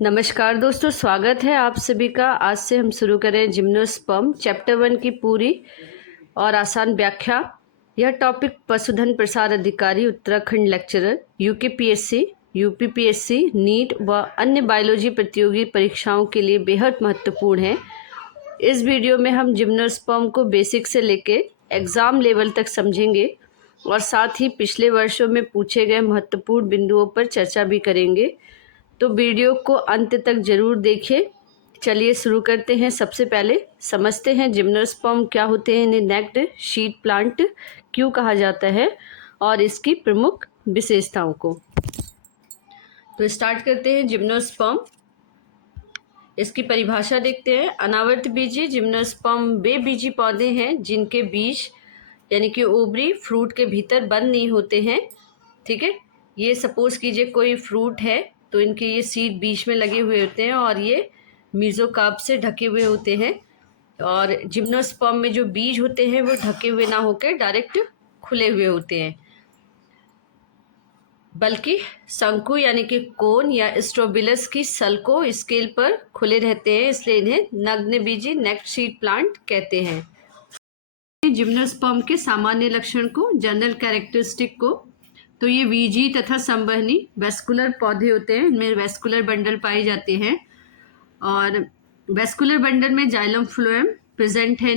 नमस्कार दोस्तों, स्वागत है आप सभी का। आज से हम शुरू करें जिम्नोस्पर्म चैप्टर 1 की पूरी और आसान व्याख्या। यह टॉपिक पशुधन प्रसार अधिकारी Uttarakhand lecturer UKPSC, UPPSC, NEET व अन्य बायोलॉजी प्रतियोगी परीक्षाओं के लिए बेहद महत्वपूर्ण है। इस वीडियो में हम जिम्नोस्पर्म को बेसिक से लेके एग्ज़ाम लेवल तक समझेंगे और साथ ही पिछले वर्षों में पूछे गए महत्वपूर्ण बिंदुओं पर चर्चा भी करेंगे। तो वीडियो को अंत तक ज़रूर देखिए। चलिए शुरू करते हैं। सबसे पहले समझते हैं जिम्नोस्पर्म क्या होते हैं, इन्हें नेक्ड शीट प्लांट क्यों कहा जाता है और इसकी प्रमुख विशेषताओं को। तो स्टार्ट करते हैं जिम्नोस्पर्म। इसकी परिभाषा देखते हैं। अनावर्त बीजी जिम्नोस्पर्म वे बीजी पौधे हैं जिनके बीज यानी कि ओवरी फ्रूट के भीतर बंद नहीं होते हैं। ठीक है, ये सपोज कीजिए कोई फ्रूट है तो इनके ये सीड बीच में लगे हुए होते हैं और ये मीजोकार्प से ढके हुए होते हैं। और जिम्नोस्पर्म में जो बीज होते हैं वो ढके हुए ना होकर डायरेक्ट खुले हुए होते हैं, बल्कि शंकु यानी कि कोन या स्ट्रोबिलस की सल्को स्केल पर खुले रहते हैं, इसलिए इन्हें नग्न बीजी नेक्ड शीट प्लांट कहते हैं। जिम्नोस्पर्म के सामान्य लक्षण को, जनरल कैरेक्टरिस्टिक को, तो ये वीजी तथा संवहनी वेस्कुलर पौधे होते हैं। इनमें वेस्कुलर बंडल पाए जाते हैं और वेस्कुलर बंडल में जाइलम फ्लोएम प्रेजेंट है।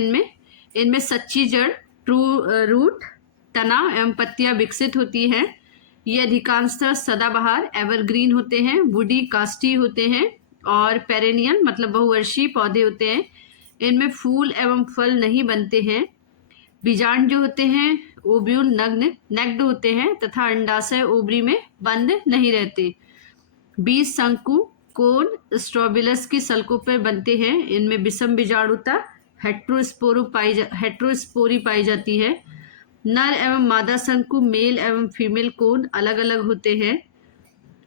इनमें सच्ची जड़, ट्रू रूट, तना एवं पत्तियां विकसित होती हैं। ये अधिकांशतः सदाबहार एवरग्रीन होते हैं, वुडी कास्टी होते हैं और पेरेनियल मतलब बहुवर्षीय पौधे होते हैं। इनमें फूल एवं फल नहीं बनते हैं। बीजांड जो होते हैं ओव्यूल नेक्ड होते हैं तथा अंडाशय ओवरी में बंद नहीं रहते। बीज शंकु, कोन, स्ट्रोबिलस की सल्कों पर बनते हैं। इनमें विषम बीजाणुता हेट्रोस्पोरी पाई जाती है। नर एवं मादा शंकु, मेल एवं फीमेल कोन अलग अलग होते हैं।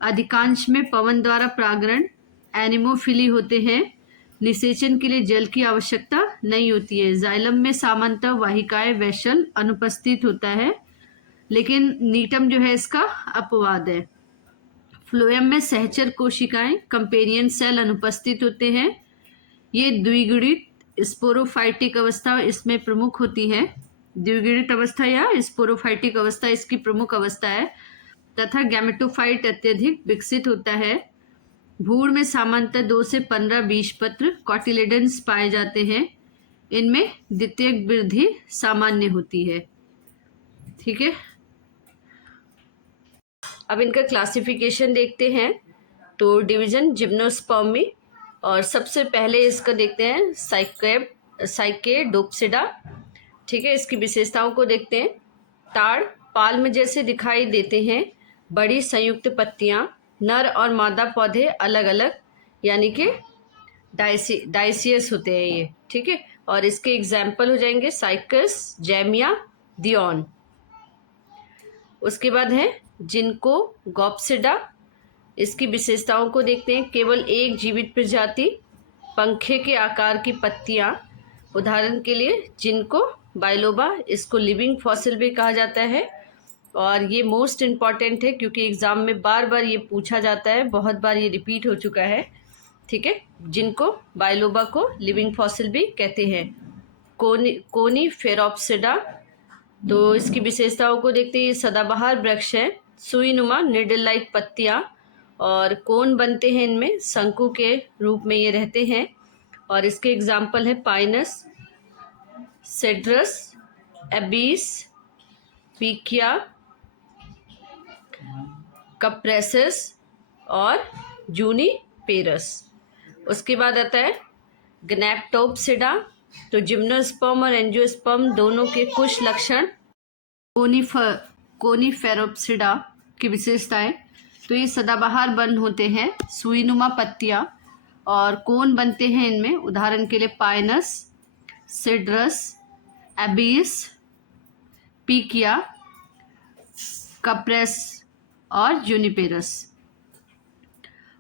अधिकांश में पवन द्वारा परागण एनिमोफिली होते हैं। निषेचन के लिए जल की आवश्यकता नहीं होती है। जाइलम में सामान्यतः वाहिकाएं वेसल अनुपस्थित होता है, लेकिन नीटम जो है इसका अपवाद है। फ्लोएम में सहचर कोशिकाएं कंपेनियन सेल अनुपस्थित होते हैं। ये द्विगुणित स्पोरोफाइटिक अवस्था इसमें प्रमुख होती है। द्विगुणित अवस्था या स्पोरोफाइटिक अवस्था इसकी प्रमुख अवस्था है तथा गैमेटोफाइट अत्यधिक विकसित होता है। भ्रूण में सामान्यतः 2 से 15 बीजपत्र कॉटिलेडन्स पाए जाते हैं। इनमें द्वितीयक वृद्धि सामान्य होती है। ठीक है, अब इनका क्लासिफिकेशन देखते हैं। तो डिवीजन जिम्नोस्पर्म में, और सबसे पहले इसका देखते हैं साइकेडोप्सिडा। ठीक है, इसकी विशेषताओं को देखते हैं। ताड़ पाल्म जैसे दिखाई देते हैं, बड़ी संयुक्त पत्तियां, नर और मादा पौधे अलग अलग यानी कि डाइसियस होते हैं ये। ठीक है, और इसके एग्जाम्पल हो जाएंगे साइकस, जैमिया, दियोन। उसके बाद है जिनको गॉप्सिडा। इसकी विशेषताओं को देखते हैं। केवल एक जीवित प्रजाति, पंखे के आकार की पत्तियां, उदाहरण के लिए जिनको बाइलोबा, इसको लिविंग फॉसिल भी कहा जाता है। और ये मोस्ट इम्पॉर्टेंट है क्योंकि एग्ज़ाम में बार बार ये पूछा जाता है, बहुत बार ये रिपीट हो चुका है। ठीक है, जिनको बाइलोबा को लिविंग फॉसिल भी कहते हैं। कोनीफेरोप्सिडा, तो इसकी विशेषताओं को देखते हैं। ये सदाबहार वृक्ष है, सुईनुमा निडल लाइक पत्तियां और कोन बनते हैं। इनमें शंकु के रूप में ये रहते हैं और इसके एग्जाम्पल है Pinus, Cedrus, Abies, Picea, Cupressus और जूनिपेरस। उसके बाद आता है ग्नैप्टोप्सिडा। तो जिम्नोस्पर्म और एंजियोस्पर्म दोनों के कुछ लक्षण। कोनीफेरोप्सिडा की विशेषताएं, तो ये सदाबहार वन होते हैं, सुईनुमा पत्तियां और कोन बनते हैं इनमें, उदाहरण के लिए पाइनस, सिड्रस, एबीस, पीकिया, कप्रेस और जूनिपेरस।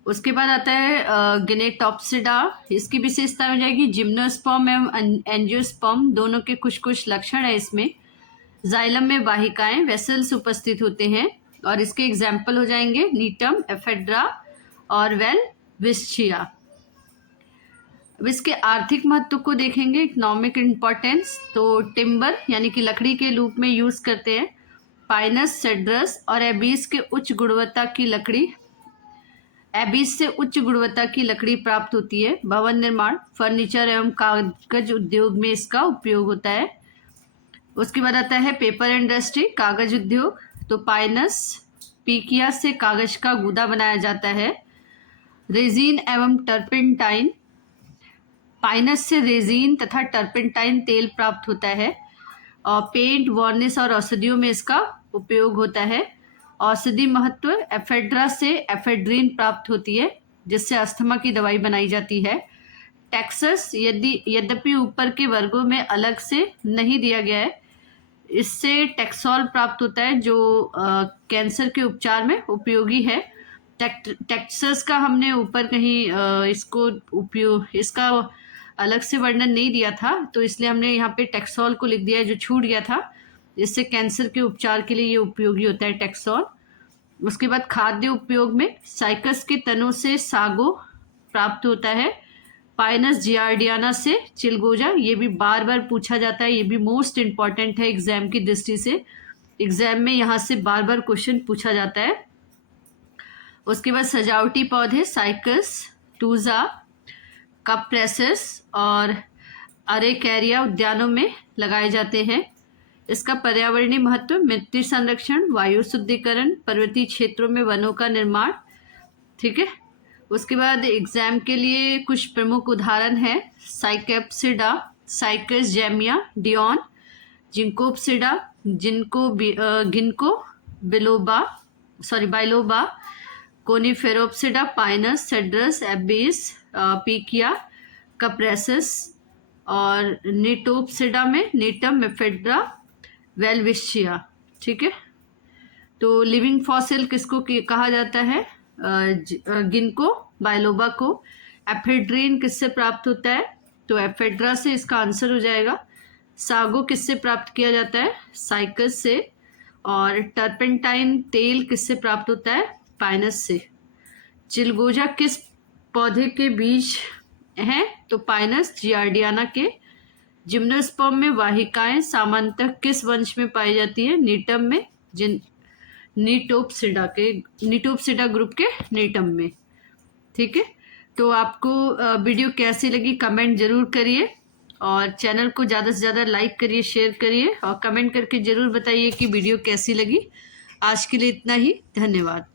उसके बाद आता है गिनेटॉप्सिडा। इसकी विशेषता हो जाएगी जिम्नोस्पर्म एवं एंजियोस्पर्म दोनों के कुछ कुछ लक्षण है इसमें। जाइलम में वाहिकाएं वेसल्स उपस्थित होते हैं और इसके एग्जाम्पल हो जाएंगे नीटम, एफेड्रा और वेल विस्चिया। अब इसके आर्थिक महत्व को देखेंगे, इकोनॉमिक इम्पोर्टेंस। तो टिम्बर यानी कि लकड़ी के रूप में यूज करते हैं। पाइनस, सेड्रस और एबीस के उच्च गुणवत्ता की लकड़ी, एबीस से उच्च गुणवत्ता की लकड़ी प्राप्त होती है। भवन निर्माण, फर्नीचर एवं कागज उद्योग में इसका उपयोग होता है। उसके बाद आता है पेपर इंडस्ट्री, कागज उद्योग। तो पाइनस, पीकिया से कागज का गूदा बनाया जाता है। रेजिन एवं टर्पेंटाइन, पाइनस से रेजिन तथा टर्पेंटाइन तेल प्राप्त होता है। और पेंट, वार्निश और औषधियों में इसका उपयोग होता है। औषधि महत्व, एफेड्रा से एफेड्रीन प्राप्त होती है जिससे अस्थमा की दवाई बनाई जाती है। टैक्सस, यद्यपि ऊपर के वर्गों में अलग से नहीं दिया गया है, इससे टैक्सोल प्राप्त होता है जो कैंसर के उपचार में उपयोगी है। टैक्सस का हमने ऊपर कहीं इसको उपयोग, इसका अलग से वर्णन नहीं दिया था, तो इसलिए हमने यहाँ पे टैक्सोल को लिख दिया है जो छूट गया था। इससे कैंसर के उपचार के लिए ये उपयोगी होता है टैक्सोल। उसके बाद खाद्य उपयोग में साइकस के तनों से सागो प्राप्त होता है। पाइनस जियार्डियाना से चिलगोजा, ये भी बार बार पूछा जाता है, ये भी मोस्ट इम्पॉर्टेंट है एग्जाम की दृष्टि से। एग्जाम में यहाँ से बार बार क्वेश्चन पूछा जाता है। उसके बाद सजावटी पौधे, साइकस, टूजा, कप्रेसिस और अरेकैरिया उद्यानों में लगाए जाते हैं। इसका पर्यावरणीय महत्व, मिट्टी संरक्षण, वायु शुद्धिकरण, पर्वतीय क्षेत्रों में वनों का निर्माण। ठीक है। उसके बाद एग्जाम के लिए कुछ प्रमुख उदाहरण है। Cycadopsida, Cycas Zamia, Dioon, Ginkgopsida, Ginkgo biloba, Coniferopsida, Pinus, Cedrus, Abies, Picea, Cupressus और निटोप्सिडा में नीटम, एफेड्रा, वेलविशिया। ठीक है। तो लिविंग फॉसिल किसको कहा जाता है? गिनको बाइलोबा को। एफेड्रीन किससे प्राप्त होता है? तो एफेड्रा से इसका आंसर हो जाएगा। सागो किससे प्राप्त किया जाता है? साइकस से। और टर्पेंटाइन तेल किससे प्राप्त होता है? पाइनस से। चिलगोजा किस पौधे के बीज हैं? तो पाइनस जियार्डियाना के। जिम्नोस्पर्म में वाहिकाएं सामान्यतः किस वंश में पाई जाती है? नीटम में, नीटोप्सिडा ग्रुप के नीटम में। ठीक है। तो आपको वीडियो कैसी लगी कमेंट जरूर करिए और चैनल को ज़्यादा से ज़्यादा लाइक करिए, शेयर करिए और कमेंट करके ज़रूर बताइए कि वीडियो कैसी लगी। आज के लिए इतना ही, धन्यवाद।